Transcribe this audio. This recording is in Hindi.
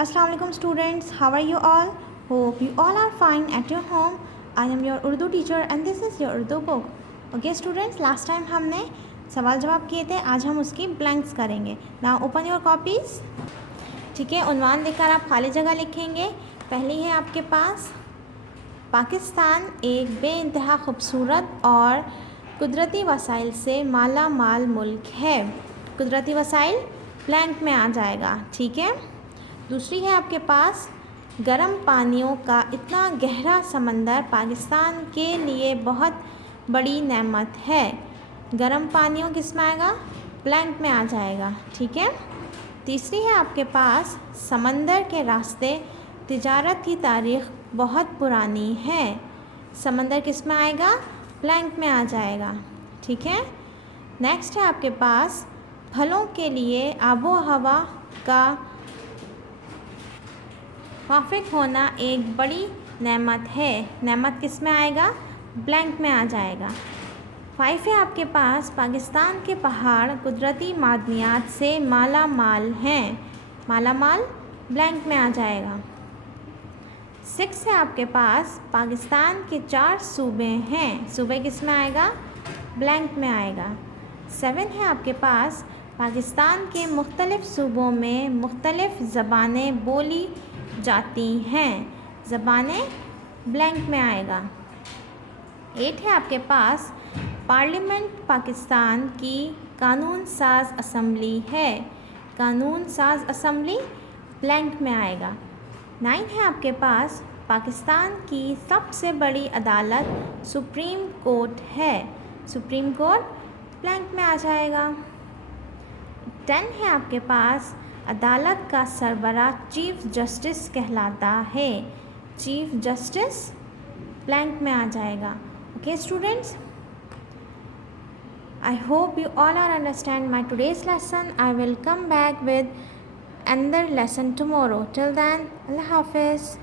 Assalamu alaikum students, how are you all? Hope you all are fine at your home. I am your Urdu teacher and this is your Urdu book. Okay students, last time हमने सवाल जवाब किए थे, आज हम उसकी ब्लैंक्स करेंगे. Now open your copies. ठीक है, उन्वान देकर आप खाली जगह लिखेंगे. पहली है आपके पास, पाकिस्तान एक बेइंतहा खूबसूरत और कुदरती वसाइल से माला माल मुल्क है. कुदरती वसाइल ब्लैंक में आ जाएगा. ठीक है. दूसरी है आपके पास, गर्म पानियों का इतना गहरा समंदर पाकिस्तान के लिए बहुत बड़ी नेमत है. गर्म पानियों किस में आएगा? ब्लैंक में आ जाएगा. ठीक है. तीसरी है आपके पास, समंदर के रास्ते तिजारत की तारीख़ बहुत पुरानी है. समंदर किस में आएगा? ब्लैंक में आ जाएगा. ठीक है. नेक्स्ट है आपके पास, फलों के लिए आबो हवा का वाफिक होना एक बड़ी नेमत है. नेमत किस में आएगा? ब्लैंक में आ जाएगा. 5 है आपके पास, पाकिस्तान के पहाड़ कुदरती मादनियात से माला माल हैं. माला माल ब्लैंक में आ जाएगा. 6 है आपके पास, पाकिस्तान के 4 सूबे हैं. सूबे किस में आएगा? ब्लैंक में आएगा. 7 है आपके पास, पाकिस्तान के मुख्तलिफ़ सूबों में मुख्तलिफ़ ज़बानें बोली जाती हैं. ज़बानें ब्लैंक में आएगा. 8 है आपके पास, पार्लियामेंट पाकिस्तान की कानून साज असम्बली है. कानून साज असम्बली ब्लैंक में आएगा. 9 है आपके पास, पाकिस्तान की सबसे बड़ी अदालत सुप्रीम कोर्ट है. सुप्रीम कोर्ट ब्लैंक में आ जाएगा. 10 है आपके पास, अदालत का सरबराह चीफ जस्टिस कहलाता है. चीफ जस्टिस ब्लैंक में आ जाएगा. Okay students, I hope you all are understand my today's lesson. I will come back with another lesson tomorrow. Till then, Allah Hafiz.